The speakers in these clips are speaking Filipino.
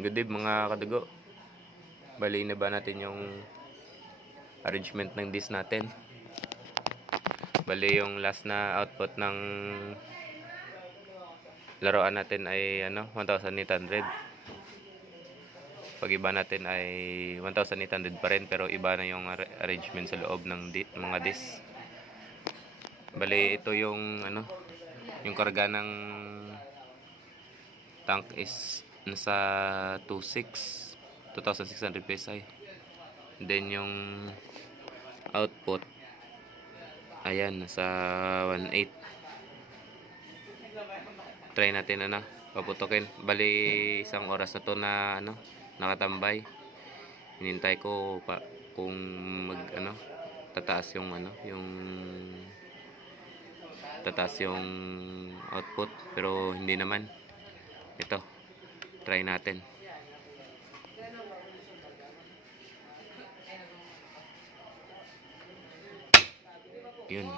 Good day mga kadugo. Bali na ba natin yung arrangement ng disc natin? Bali yung last na output ng laruan natin ay 1,800. Pag iba natin ay 1,800 pa rin, pero iba na yung arrangement sa loob ng mga disc. Bali ito yung yung karga ng tank is nasa 2,600 pesos. Then yung output ayan nasa 1,800. Try natin paputokin. Bali isang oras na to na nakatambay. Hinintay ko pa kung tataas yung tataas yung output, pero hindi naman. Ito, try natin. Yun,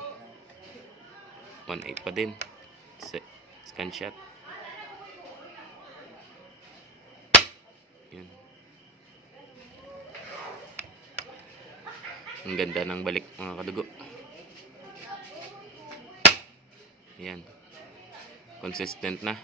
1,800 pa din. Scan shot. Yun, ang ganda ng balik mga kadugo. Yan, consistent na.